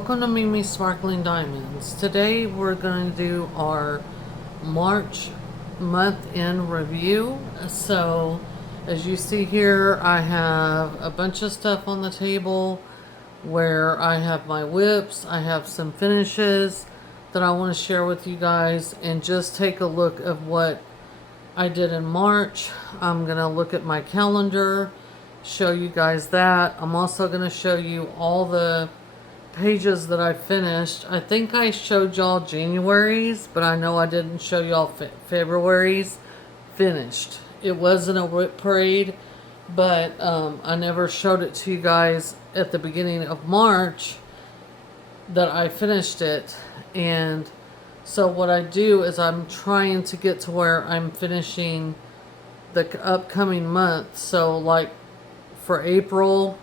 Welcome to Mimi Sparkling Diamonds. Today we're going to do our March month in review. So as you see here, I have a bunch of stuff on the table where I have my whips, I have some finishes that I want to share with you guys, and just take a look of what I did in March. I'm going to look at my calendar, show you guys that. I'm also going to show you all the pages that I finished. I think I showed y'all January's, but I know I didn't show y'all February's finished. It wasn't a whip parade, but I never showed it to you guys at the beginning of March that I finished it. And so what I do is I'm trying to get to where I'm finishing the upcoming month. So like for April,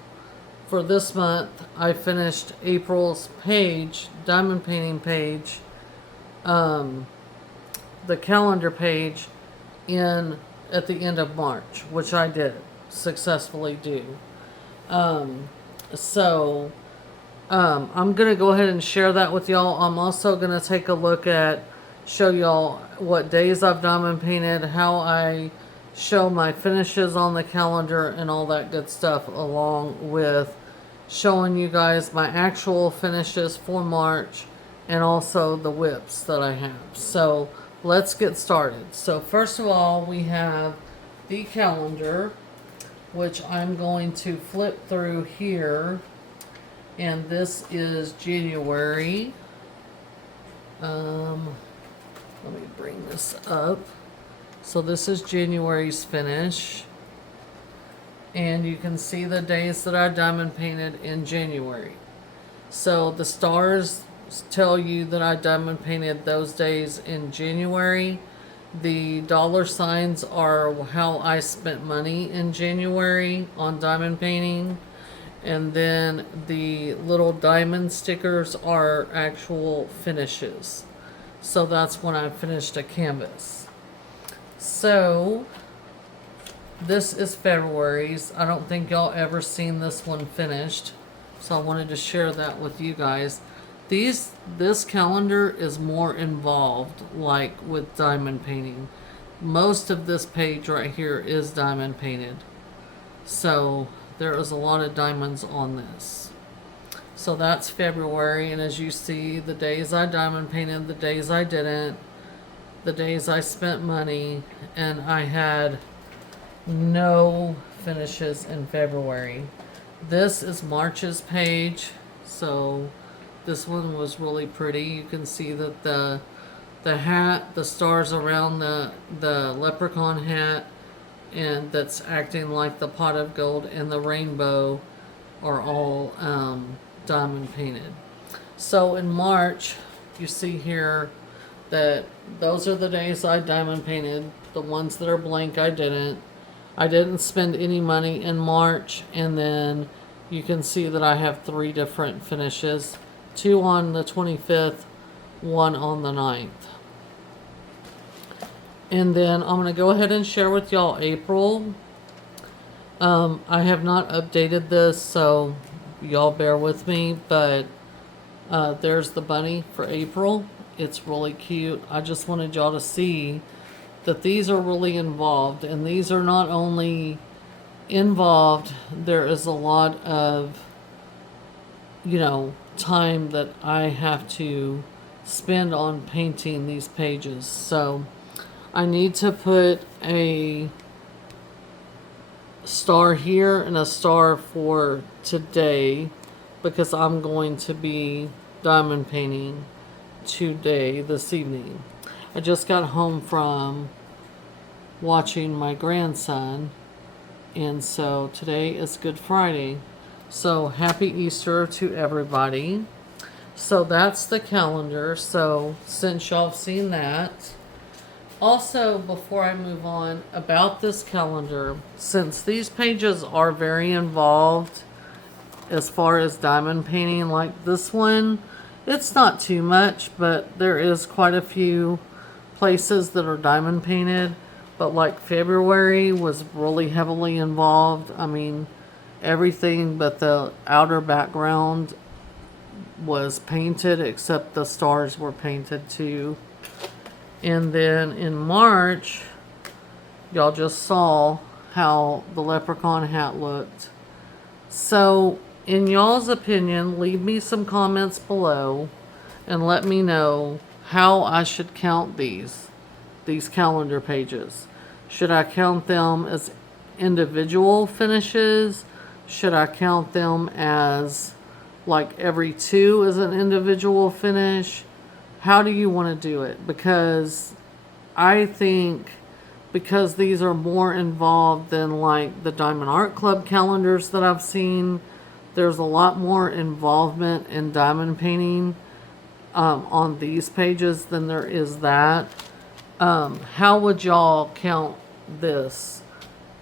for this month, I finished April's page, diamond painting page, the calendar page at the end of March, which I did successfully do. I'm going to go ahead and share that with y'all. I'm also going to take a look at, show y'all what days I've diamond painted, how I show my finishes on the calendar, and all that good stuff, along with showing you guys my actual finishes for March and also the whips that I have. So let's get started. So first of all, we have the calendar, which I'm going to flip through here, and this is January. Let me bring this up. So this is January's finish, and you can see the days that I diamond painted in January. So the stars tell you that I diamond painted those days in January. The dollar signs are how I spent money in January on diamond painting. And then the little diamond stickers are actual finishes. So that's when I finished a canvas. So this is February's. I don't think y'all ever seen this one finished, so I wanted to share that with you guys. This calendar is more involved, like with diamond painting. Most of this page right here is diamond painted, so there is a lot of diamonds on this. So that's February, and as you see, the days I diamond painted, the days I didn't, the days I spent money, and I had no finishes in February. This is March's page, so this one was really pretty. You can see that the hat, the stars around the leprechaun hat, and that's acting like the pot of gold, and the rainbow are all diamond painted. So in March, you see here that those are the days I diamond painted. The ones that are blank, I didn't spend any money in March. And then you can see that I have 3 different finishes, 2 on the 25th, 1 on the 9th. And then I'm going to go ahead and share with y'all April. I have not updated this, so y'all bear with me, but there's the bunny for April. It's really cute. I just wanted y'all to see that these are really involved, and these are not only involved, there is a lot of, time that I have to spend on painting these pages. So I need to put a star here and a star for today, because I'm going to be diamond painting today, this evening. I just got home from watching my grandson, and so today is Good Friday. So happy Easter to everybody. So that's the calendar. So since y'all have seen that, also before I move on about this calendar, since these pages are very involved as far as diamond painting, like this one, it's not too much, but there is quite a few places that are diamond painted. But like February was really heavily involved. I mean, everything but the outer background was painted, except the stars were painted too. And then in March, y'all just saw how the leprechaun hat looked. So, in y'all's opinion, leave me some comments below and let me know how I should count these calendar pages. Should I count them as individual finishes? Should I count them as like every two is an individual finish? How do you want to do it? Because I think because these are more involved than like the Diamond Art Club calendars that I've seen, there's a lot more involvement in diamond painting on these pages than there is that. How would y'all count this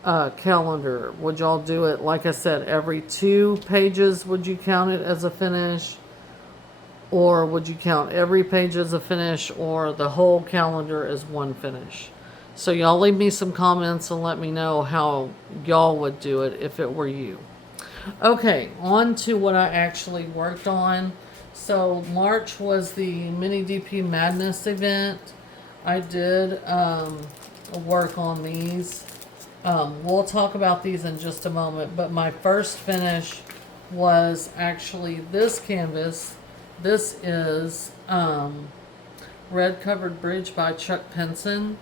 calendar? Would y'all do it, like I said, every 2 pages? Would you count it as a finish? Or would you count every page as a finish, or the whole calendar as one finish? So y'all leave me some comments and let me know how y'all would do it if it were you. Okay, on to what I actually worked on. So March was the Mini DP Madness event. I did work on these. We'll talk about these in just a moment, but my first finish was actually this canvas. This is Red Covered Bridge by Chuck Pinson.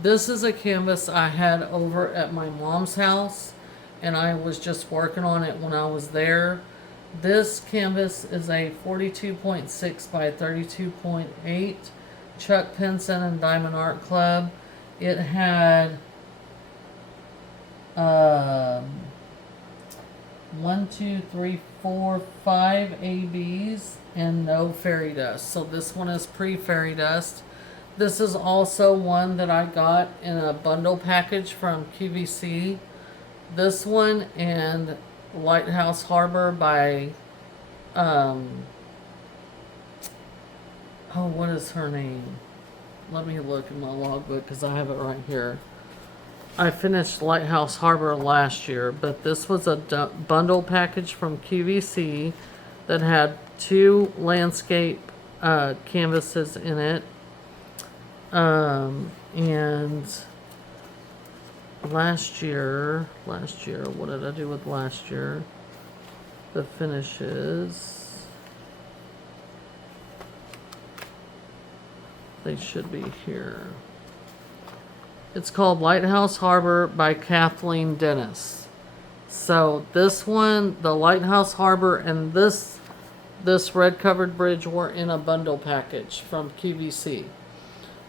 This is a canvas I had over at my mom's house, and I was just working on it when I was there. This canvas is a 42.6 by 32.8 Chuck Pinson and Diamond Art Club. It had 1, 2, 3, 4, 5 ABs and no fairy dust. So this one is pre-fairy dust. This is also one that I got in a bundle package from QVC. This one and Lighthouse Harbor by what is her name? Let me look in my logbook because I have it right here. I finished Lighthouse Harbor last year, but this was a bundle package from QVC that had 2 landscape canvases in it. And last year, what did I do with last year? The finishes. They should be here. It's called Lighthouse Harbor by Kathleen Dennis. So this one, the Lighthouse Harbor, and this Red Covered Bridge were in a bundle package from QVC.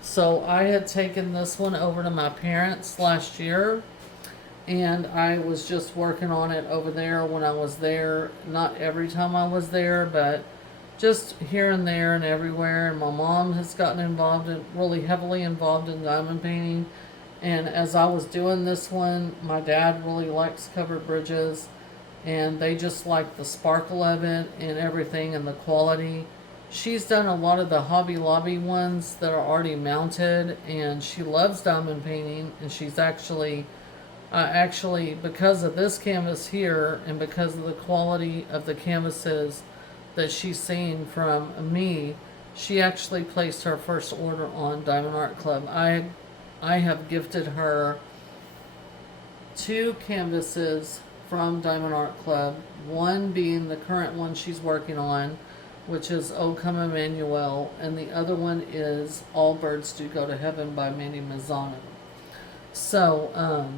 So I had taken this one over to my parents last year, and I was just working on it over there when I was there. Not every time I was there, but just here and there and everywhere. And my mom has gotten involved really heavily involved in diamond painting. And as I was doing this one, my dad really likes covered bridges, and they just like the sparkle of it and everything and the quality. She's done a lot of the Hobby Lobby ones that are already mounted, and she loves diamond painting, and she's actually because of this canvas here and because of the quality of the canvases that she's seen from me, she actually placed her first order on Diamond Art Club. I have gifted her 2 canvases from Diamond Art Club, one being the current one she's working on, which is O Come Emmanuel, and the other one is All Birds Do Go to Heaven by Mandy Mazzano. So,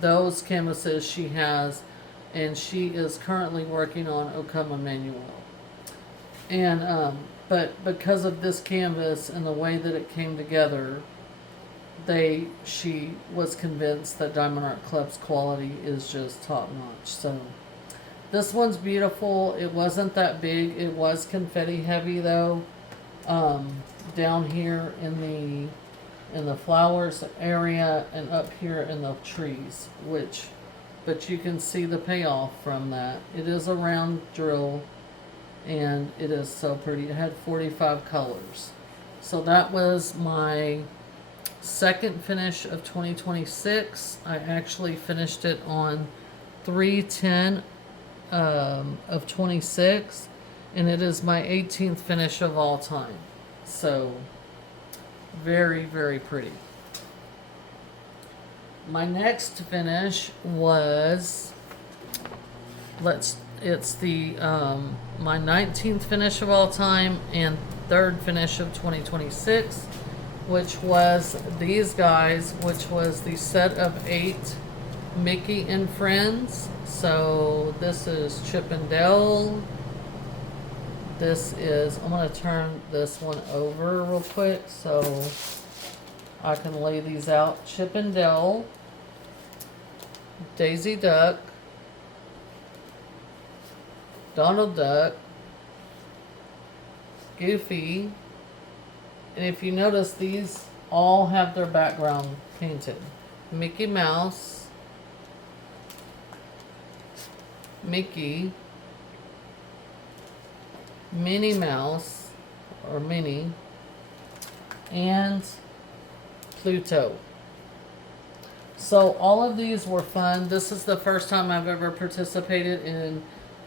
those canvases she has, and she is currently working on O Come Emmanuel. And, but because of this canvas and the way that it came together, she was convinced that Diamond Art Club's quality is just top notch. So, this one's beautiful. It wasn't that big. It was confetti heavy though. Down here in the flowers area and up here in the trees, but you can see the payoff from that. It is a round drill, and it is so pretty. It had 45 colors. So that was my second finish of 2026. I actually finished it on 3/10 of 26, and it is my 18th finish of all time. So very, very pretty. My next finish was, it's the my 19th finish of all time and third finish of 2026, which was these guys, which was the set of 8 Mickey and Friends. So this is Chip and Dale. This is, I'm going to turn this one over real quick so I can lay these out. Chip and Dale, Daisy Duck, Donald Duck, Goofy, and if you notice, these all have their background painted. Mickey Mouse, Mickey, Minnie Mouse, or Minnie, and Pluto. So all of these were fun. This is the first time I've ever participated in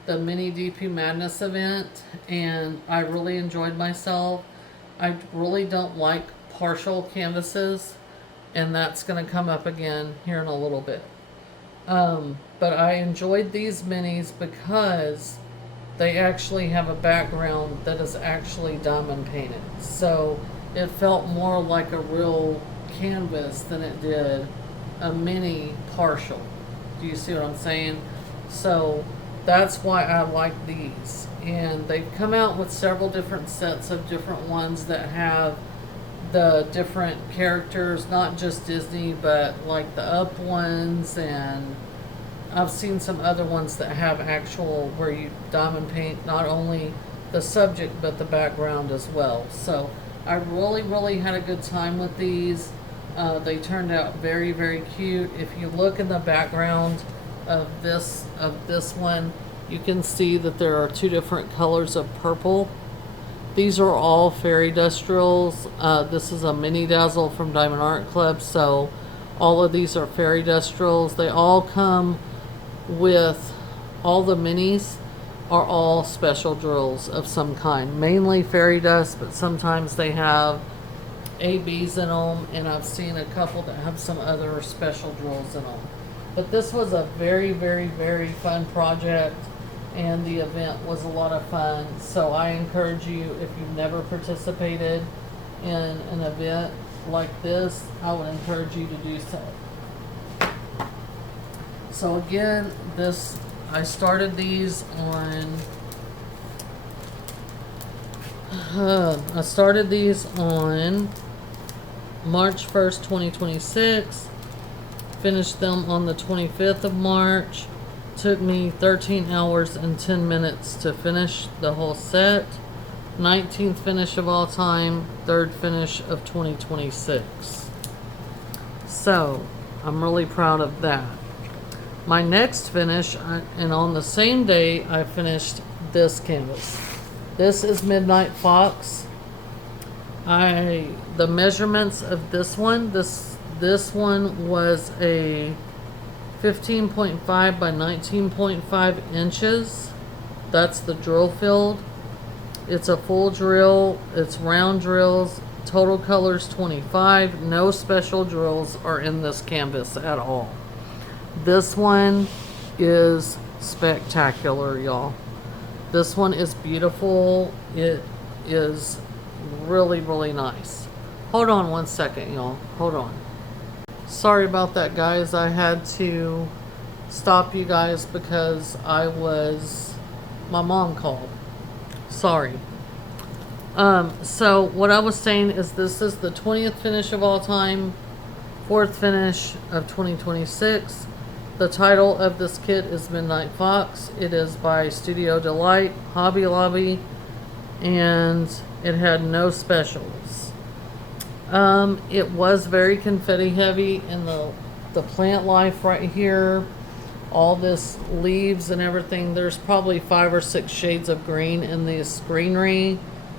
the mini DP Madness event, and I really enjoyed myself. I really don't like partial canvases, and that's going to come up again here in a little bit. But I enjoyed these minis because they actually have a background that is actually diamond painted. So it felt more like a real canvas than it did a mini partial. Do you see what I'm saying? So that's why I like these. And they've come out with several different sets of different ones that have the different characters, not just Disney, but like the Up ones, and I've seen some other ones that have actual where you diamond paint not only the subject but the background as well. So I really had a good time with these. They turned out very, very cute. If you look in the background of this one, you can see that there are 2 different colors of purple. These are all fairy dust drills. This is a mini dazzle from Diamond Art Club, so all of these are fairy dust drills. They all come with, all the minis are all special drills of some kind, mainly fairy dust, but sometimes they have ABs in them, and I've seen a couple that have some other special drills in them. But this was a very, very, very fun project, and the event was a lot of fun. So I encourage you, if you've never participated in an event like this, I would encourage you to do so. So again, I started these on March 1st, 2026. Finished them on the 25th of March. Took me 13 hours and 10 minutes to finish the whole set. 19th finish of all time, third finish of 2026. So, I'm really proud of that. My next finish, and on the same day, I finished this canvas. This is Midnight Fox. The measurements of this one, this one was a 15.5 by 19.5 inches. That's the drill field. It's a full drill. It's round drills. Total colors 25. No special drills are in this canvas at all. This one is spectacular, y'all. This one is beautiful. It is really, really nice. Hold on one second, y'all. Hold on. Sorry about that, guys. I had to stop you guys because my mom called. Sorry. So what I was saying is this is the 20th finish of all time, 4th finish of 2026. The title of this kit is Midnight Fox. It is by Studio Delight, Hobby Lobby, and it had no specials. It was very confetti heavy in the plant life right here. All this leaves and everything. There's probably 5 or 6 shades of green in this greenery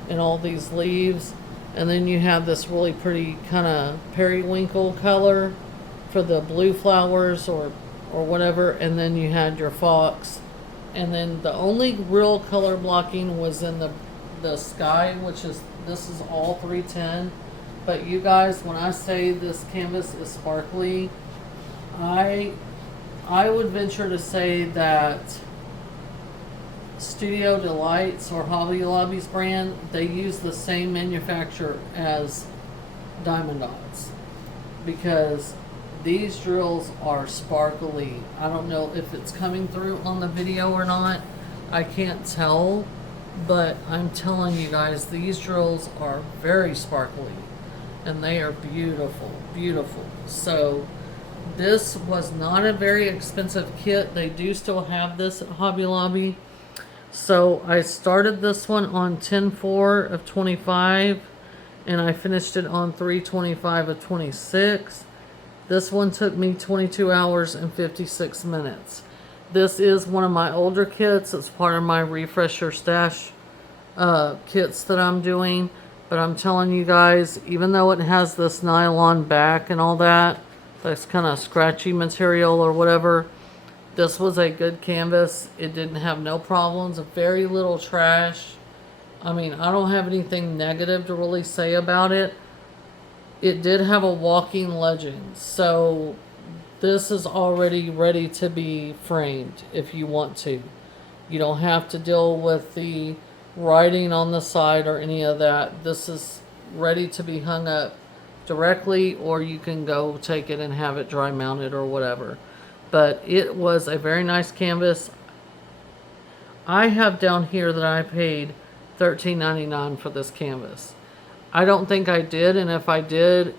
and all these leaves. And then you have this really pretty kind of periwinkle color for the blue flowers or whatever. And then you had your fox And then the only real color blocking was in the sky, which is, this is all 310. But you guys, when I say this canvas is sparkly, I would venture to say that Studio Delights or Hobby Lobby's brand, they use the same manufacturer as Diamond Dots, because these drills are sparkly. I don't know if it's coming through on the video or not. I can't tell, but I'm telling you guys, these drills are very sparkly and they are beautiful, beautiful. So this was not a very expensive kit. They do still have this at Hobby Lobby. So I started this one on 10/4 of 25 and I finished it on 3/25 of 26. This one took me 22 hours and 56 minutes. This is one of my older kits. It's part of my refresher stash kits that I'm doing. But I'm telling you guys, even though it has this nylon back and all that, that's kind of scratchy material or whatever, this was a good canvas. It didn't have no problems, very little trash. I mean, I don't have anything negative to really say about it. It did have a walking legend, so this is already ready to be framed if you want to. You don't have to deal with the writing on the side or any of that. This is ready to be hung up directly, or you can go take it and have it dry mounted or whatever. But it was a very nice canvas. I have down here that I paid $13.99 for this canvas. I don't think I did, and if I did,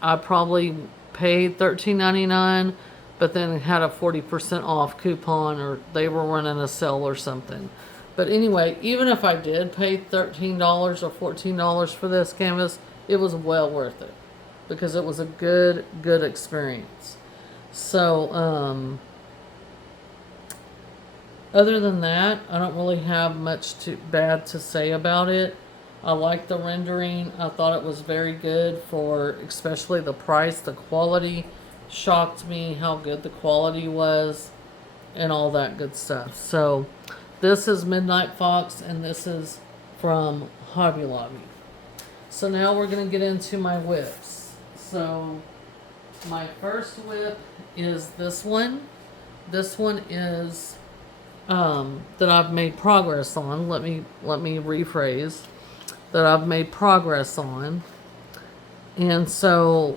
I probably paid $13.99, but then had a 40% off coupon, or they were running a sale or something. But anyway, even if I did pay $13 or $14 for this canvas, it was well worth it because it was a good experience. So, other than that, I don't really have much bad to say about it. I like the rendering. I thought it was very good for especially the price. The quality shocked me how good the quality was and all that good stuff. So this is Midnight Fox and this is from Hobby Lobby. So now we're going to get into my whips. So my first whip is this one. This one is that I've made progress on. Let me rephrase. That I've made progress on. And so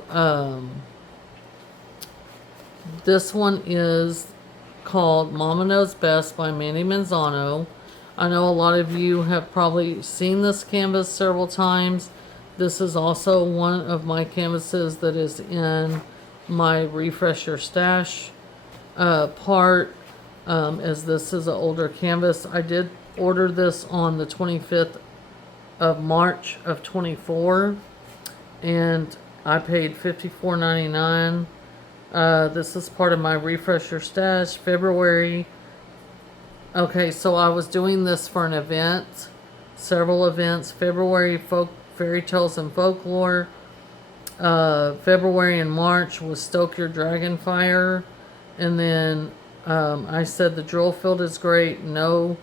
this one is called Mama Knows Best by Mandy Manzano. I know a lot of you have probably seen this canvas several times. This is also one of my canvases that is in my refresher stash part, as this is an older canvas. I did order this on the 25th of March of 24, and I paid $54.99. This is part of my refresher stash. February. Okay, so I was doing this for an event, several events. February, fairy tales and folklore. February and March was Stoke Your Dragon Fire, and then I said the drill field is great. No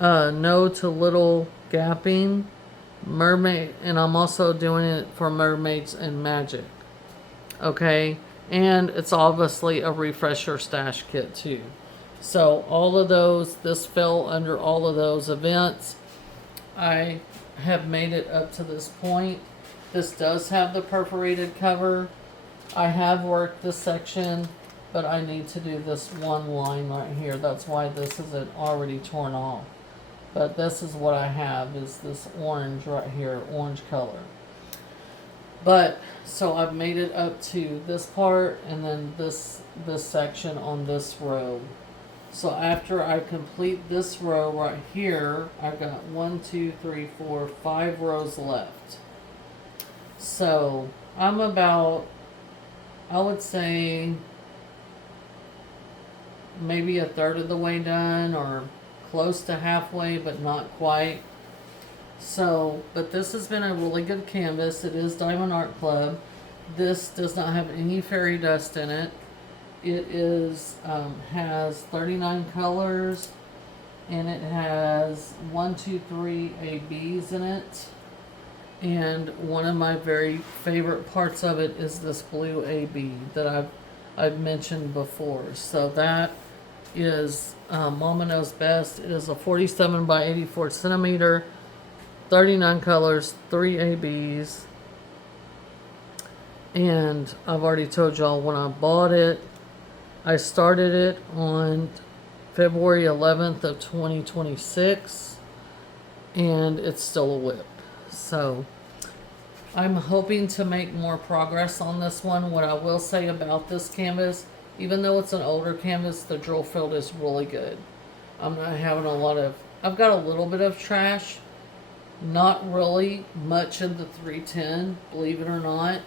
to little gapping, mermaid, and I'm also doing it for mermaids and magic. Okay, and it's obviously a refresher stash kit too. So all of those, this fell under all of those events. I have made it up to this point. This does have the perforated cover. I have worked this section, but I need to do this one line right here. That's why this isn't already torn off. But this is what I have, is this orange right here, orange color. But, so I've made it up to this part, and then this section on this row. So after I complete this row right here, I've got 1, 2, 3, 4, 5 rows left. So I'm about, I would say, maybe a third of the way done, or close to halfway, but not quite. So, but this has been a really good canvas. It is Diamond Art Club. This does not have any fairy dust in it. It is has 39 colors, and it has 1, 2, 3 ABs in it. And one of my very favorite parts of it is this blue AB that I've mentioned before. So that is Mama Knows Best. It is a 47 by 84 centimeter, 39 colors, 3 ABs. And I've already told y'all when I bought it. I started it on February 11th of 2026, and it's still a whip. So I'm hoping to make more progress on this one. What I will say about this canvas, even though it's an older canvas, the drill field is really good. I'm not having a lot of, I've got a little bit of trash, not really much in the 310, believe it or not.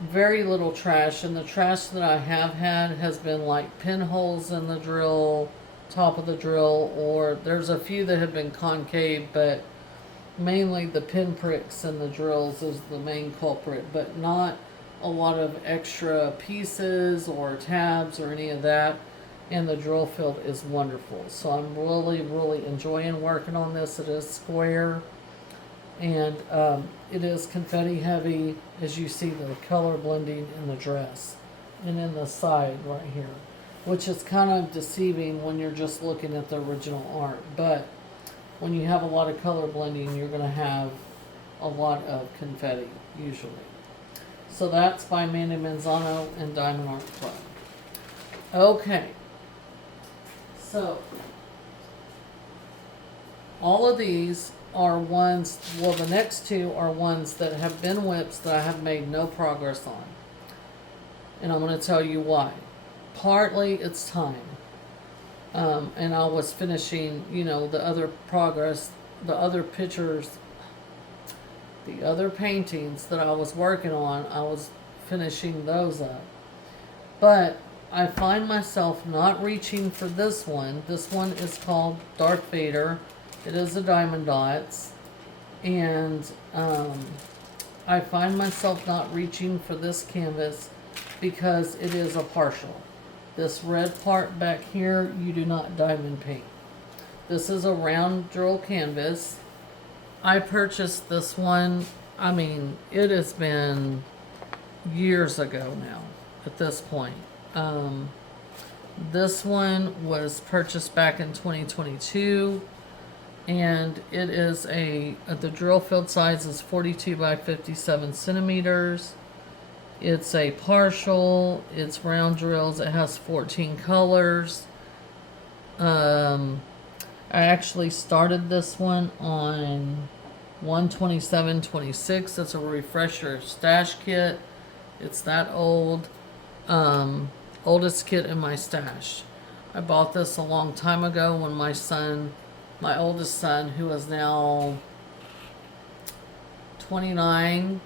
Very little trash, and the trash that I have had has been like pinholes in the drill, top of the drill, or there's a few that have been concave, but mainly the pinpricks in the drills is the main culprit, but not a lot of extra pieces or tabs or any of that. And the drill field is wonderful. So I'm really, really enjoying working on this. It is square, and it is confetti heavy, as you see the color blending in the dress and in the side right here, which is kind of deceiving when you're just looking at the original art. But when you have a lot of color blending, you're going to have a lot of confetti usually. So that's by Mandy Manzano and Diamond Art Club. Okay, so all of these are ones, well, the next two are ones that have been whips that I have made no progress on. And I'm going to tell you why. Partly it's time. And I was finishing, the other progress, the other pictures, the other paintings that I was working on, I was finishing those up. But I find myself not reaching for this one. This one is called Darth Vader. It is a diamond dots, and I find myself not reaching for this canvas because it is a partial. This red part back here, you do not diamond paint. This is a round drill canvas. I purchased this one, it has been years ago now at this point. This one was purchased back in 2022. And it is the drill field size is 42 by 57 centimeters. It's a partial, it's round drills, it has 14 colors. I actually started this one on 1/27/26. It's a refresher stash kit. It's that old. Oldest kit in my stash. I bought this a long time ago when my oldest son, who is now 29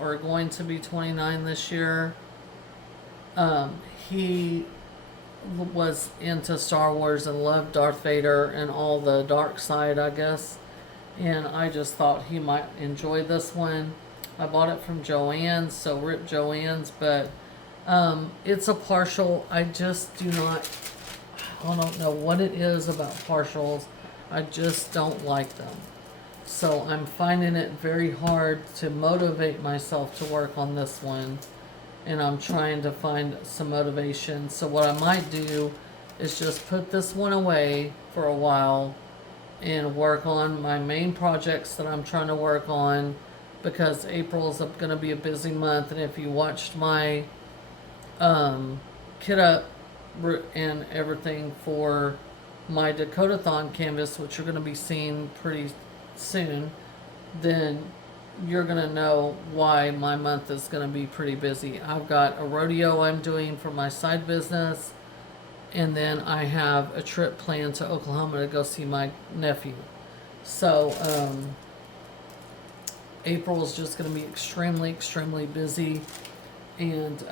or going to be 29 this year, he was into Star Wars and loved Darth Vader and all the dark side, I guess. And I just thought he might enjoy this one. I bought it from Joann's, so rip Joann's, but it's a partial. I don't know what it is about partials. I just don't like them. So I'm finding it very hard to motivate myself to work on this one. And I'm trying to find some motivation. So what I might do is just put this one away for a while and work on my main projects that I'm trying to work on, because April is going to be a busy month. And if you watched my kit up and everything for my Dakotathon canvas, which you're going to be seeing pretty soon, then you're going to know why my month is going to be pretty busy. I've got a rodeo I'm doing for my side business, and then I have a trip planned to Oklahoma to go see my nephew. So April is just going to be extremely, extremely busy, and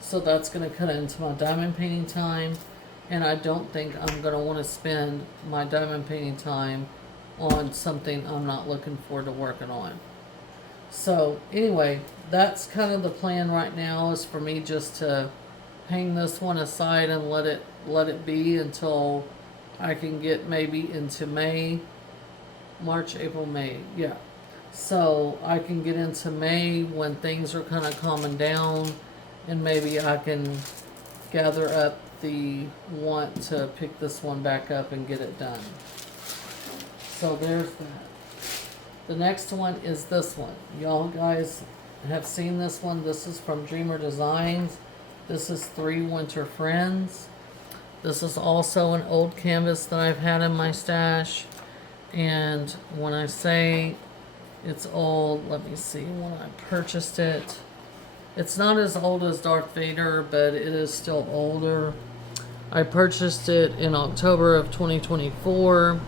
so that's going to cut into my diamond painting time. And I don't think I'm going to want to spend my diamond painting time on something I'm not looking forward to working on. So anyway, that's kind of the plan right now, is for me just to hang this one aside and let it be until I can get maybe into May, March, April, May. Yeah. So I can get into May when things are kind of calming down, and maybe I can gather up the want to pick this one back up and get it done. So there's that. The next one is this one. Y'all guys have seen this one. This is from Dreamer Designs. This is 3 Winter Friends. This is also an old canvas that I've had in my stash. And when I say it's old, let me see when I purchased it. It's not as old as Darth Vader, but it is still older. I purchased it in October of 2024.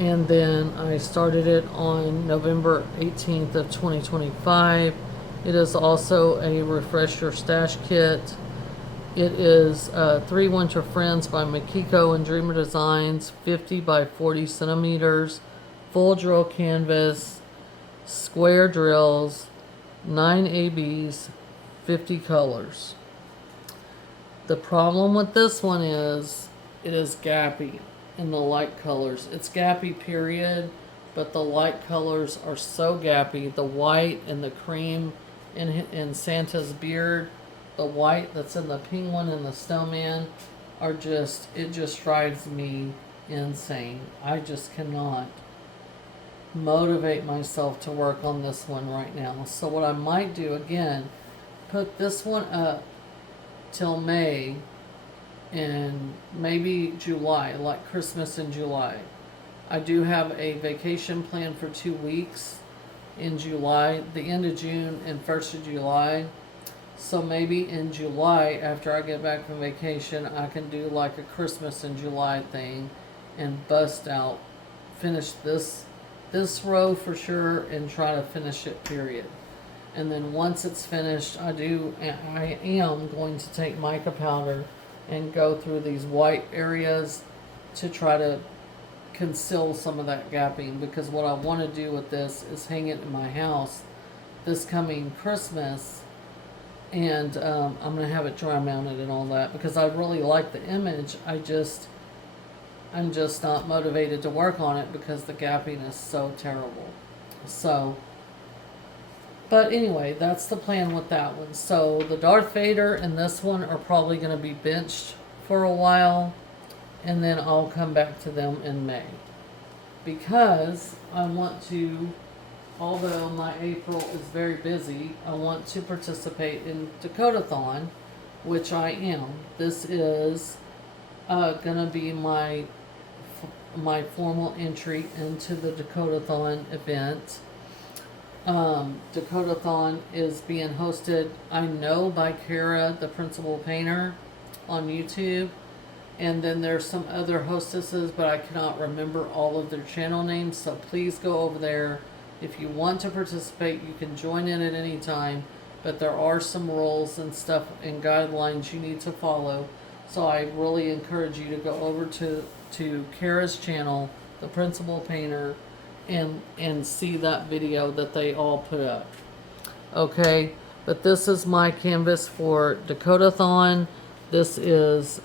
And then I started it on November 18th of 2025. It is also a refresher stash kit. It is 3 Winter Friends by Makiko and Dreamer Designs, 50 by 40 centimeters, full drill canvas, square drills, 9 ABs, 50 colors. The problem with this one is it is gappy in the light colors. It's gappy period, but the light colors are so gappy. The white and the cream in Santa's beard, the white that's in the penguin and the snowman are just, it just drives me insane. I just cannot motivate myself to work on this one right now. So what I might do again, put this one up till May and maybe July, like Christmas in July. I do have a vacation planned for 2 weeks in July, the end of June and 1st of July. So maybe in July, after I get back from vacation, I can do like a Christmas in July thing and bust out, finish this row for sure and try to finish it, period. And then once it's finished, I am going to take mica powder and go through these white areas to try to conceal some of that gapping, because what I want to do with this is hang it in my house this coming Christmas, and I'm going to have it dry mounted and all that because I really like the image. I'm just not motivated to work on it because the gapping is so terrible. So, but anyway, that's the plan with that one. So the Darth Vader and this one are probably going to be benched for a while, and then I'll come back to them in May. Because I want to, although my April is very busy, I want to participate in Dakotathon, which I am. This is going to be my formal entry into the Dakotathon event. Dakotathon is being hosted, I know, by Kara, the principal painter, on YouTube. And then there's some other hostesses, but I cannot remember all of their channel names. So please go over there. If you want to participate, you can join in at any time. But there are some rules and stuff and guidelines you need to follow. So I really encourage you to go over to Kara's channel, the principal painter, and see that video that they all put up. Okay, but this is my canvas for Dakotathon. This is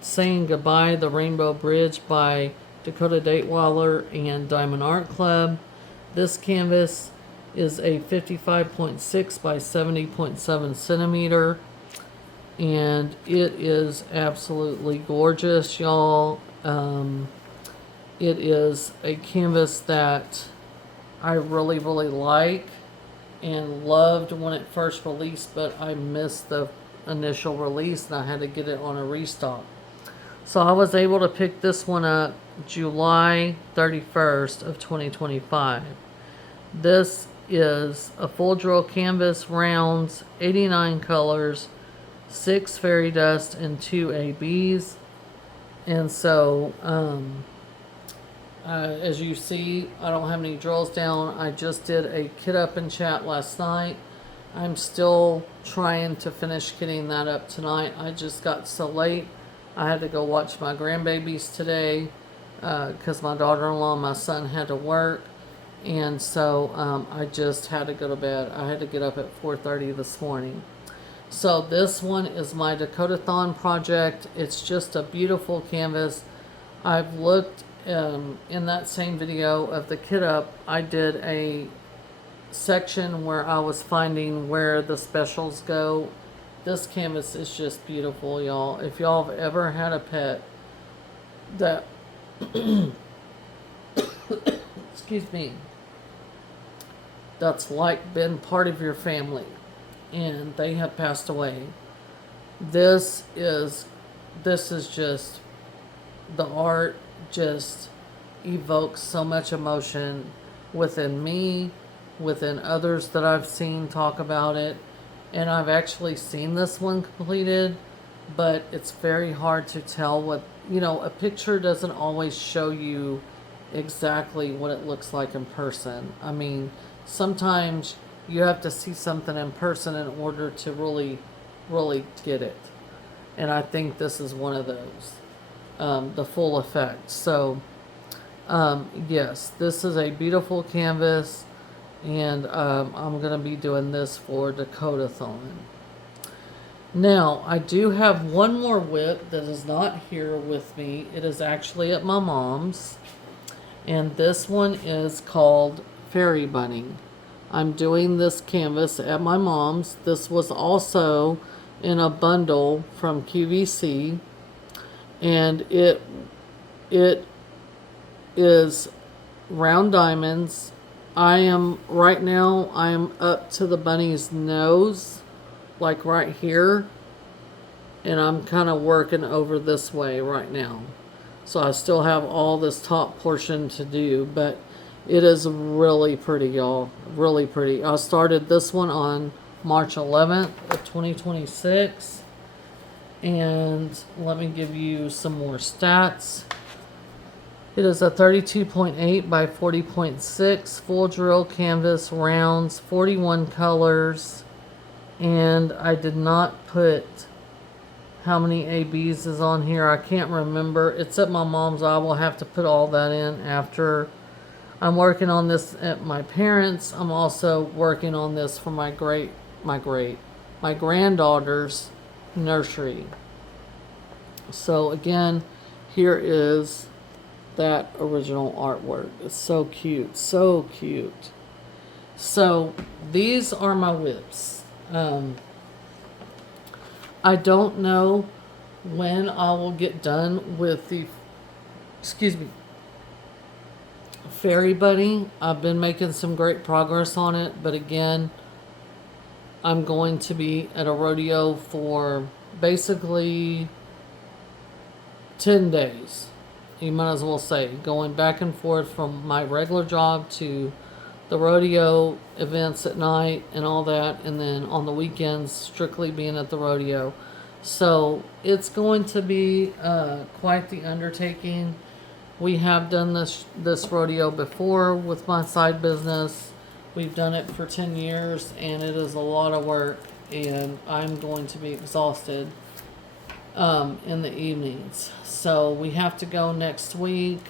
Saying Goodbye, the Rainbow Bridge by Dakota Datewaller and Diamond Art Club. This canvas is a 55.6 by 70.7 centimeter, and it is absolutely gorgeous, y'all. It is a canvas that I really, really like and loved when it first released, but I missed the initial release and I had to get it on a restock. So I was able to pick this one up July 31st of 2025. This is a full drill canvas, rounds, 89 colors, 6 fairy dust, and 2 ABs. And so, as you see, I don't have any drills down. I just did a kit up and chat last night. I'm still trying to finish getting that up tonight. I just got so late. I had to go watch my grandbabies today because my daughter-in-law and my son had to work. And so I just had to go to bed. I had to get up at 4:30 this morning. So this one is my Dakota-thon project. It's just a beautiful canvas. I've looked in that same video of the kit up. I did a section where I was finding where the specials go. This canvas is just beautiful, y'all. If y'all have ever had a pet that, excuse me, that's like been part of your family and they have passed away, this is just, the art just evokes so much emotion within me, within others that I've seen talk about it. And I've actually seen this one completed, but it's very hard to tell what, a picture doesn't always show you exactly what it looks like in person. I mean, sometimes you have to see something in person in order to really, really get it. And I think this is one of those, the full effect. So, yes, this is a beautiful canvas, and I'm going to be doing this for Dakota-thon. Now, I do have one more whip that is not here with me. It is actually at my mom's, and this one is called Fairy Bunny. I'm doing this canvas at my mom's. This was also in a bundle from QVC, and it is round diamonds. Right now I am up to the bunny's nose, like right here, and I'm kind of working over this way right now. So I still have all this top portion to do, but it is really pretty, y'all. Really pretty. I started this one on March 11th of 2026. And let me give you some more stats. It is a 32.8 by 40.6 full drill canvas, rounds, 41 colors. And I did not put how many ABs is on here. I can't remember. It's at my mom's. I will have to put all that in after. I'm working on this at my parents'. I'm also working on this for my granddaughter's nursery. So again, here is that original artwork. It's so cute, so cute. So these are my whips. I don't know when I will get done with the, Fairy Bunny. I've been making some great progress on it, but again, I'm going to be at a rodeo for basically 10 days. You might as well say, going back and forth from my regular job to the rodeo events at night and all that, and then on the weekends strictly being at the rodeo. So it's going to be quite the undertaking. We have done this rodeo before with my side business. We've done it for 10 years, and it is a lot of work, and I'm going to be exhausted in the evenings. So we have to go next week.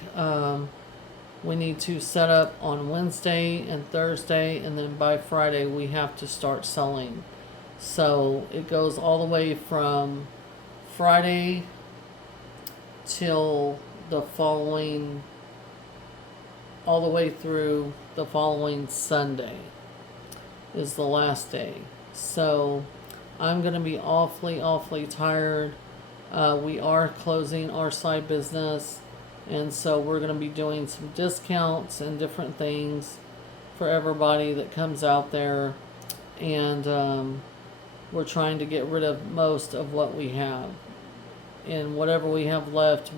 We need to set up on Wednesday and Thursday, and then by Friday we have to start selling. So it goes all the way from Friday till the following, all the way through the following Sunday is the last day. So I'm going to be awfully tired. We are closing our side business, and so we're going to be doing some discounts and different things for everybody that comes out there. And we're trying to get rid of most of what we have. And whatever we have left,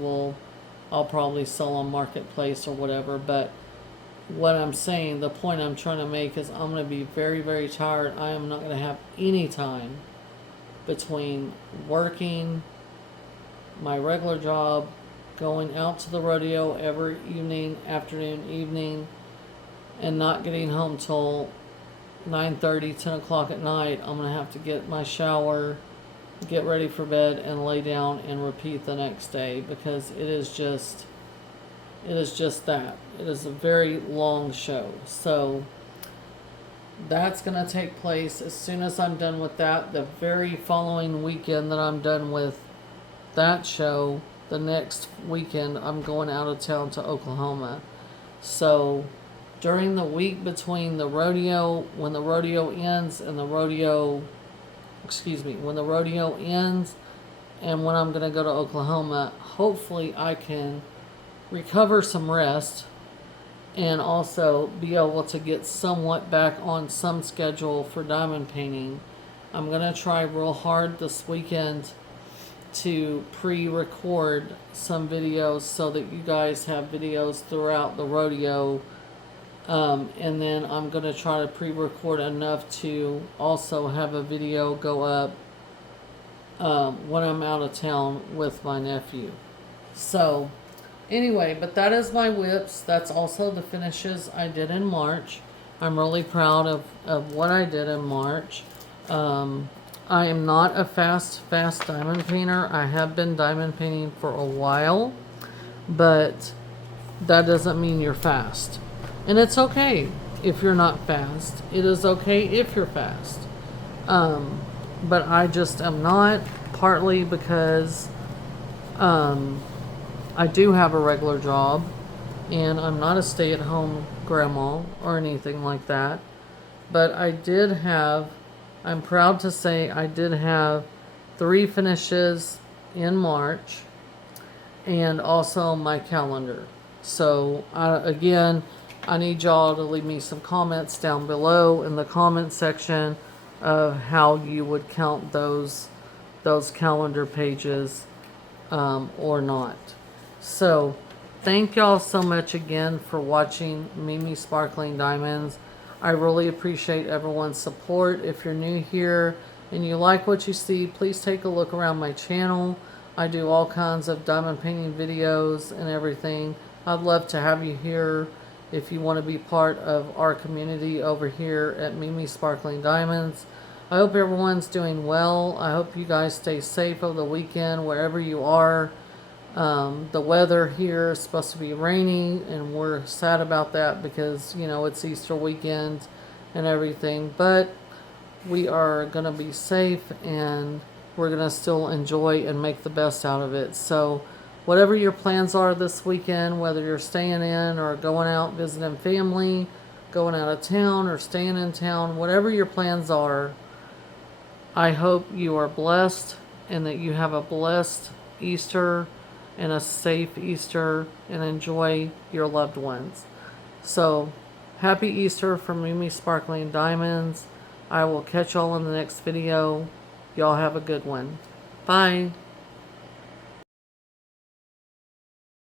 I'll probably sell on Marketplace or whatever. But what I'm saying, the point I'm trying to make is I'm going to be very tired. I am not going to have any time between working my regular job, going out to the rodeo every evening, afternoon, evening, and not getting home till 9:30, 10 o'clock at night. I'm going to have to get my shower, get ready for bed, and lay down and repeat the next day, because it is just that. It is a very long show. So That's going to take place as soon as I'm done with that. The very following weekend that I'm done with that show, the next weekend, I'm going out of town to Oklahoma. So during the week between the rodeo, when the rodeo ends and the rodeo, when the rodeo ends and when I'm going to go to Oklahoma, hopefully I can recover some rest and also be able to get somewhat back on some schedule for diamond painting. I'm going to try real hard this weekend to pre-record some videos so that you guys have videos throughout the rodeo. And then I'm going to try to pre-record enough to also have a video go up when I'm out of town with my nephew. So anyway, but that is my whips. That's also the finishes I did in March. I'm really proud of what I did in March. I am not a fast diamond painter. I have been diamond painting for a while, but that doesn't mean you're fast. And it's okay if you're not fast. It is okay if you're fast. But I just am not, partly because I do have a regular job and I'm not a stay-at-home grandma or anything like that. But I'm proud to say I did have 3 finishes in March and also my calendar. So again, I need y'all to leave me some comments down below in the comment section of how you would count those calendar pages or not. So thank y'all so much again for watching Mimi Sparkling Diamonds. I really appreciate everyone's support. If you're new here and you like what you see, please take a look around my channel. I do all kinds of diamond painting videos and everything. I'd love to have you here if you want to be part of our community over here at Mimi Sparkling Diamonds. I hope everyone's doing well. I hope you guys stay safe over the weekend wherever you are. The weather here is supposed to be rainy and we're sad about that because, you know, it's Easter weekend and everything. But we are going to be safe and we're going to still enjoy and make the best out of it. So whatever your plans are this weekend, whether you're staying in or going out visiting family, going out of town or staying in town, whatever your plans are, I hope you are blessed and that you have a blessed Easter and a safe Easter and enjoy your loved ones. So happy Easter from Mimi Sparkling Diamonds. I will catch y'all in the next video. Y'all have a good one. Bye.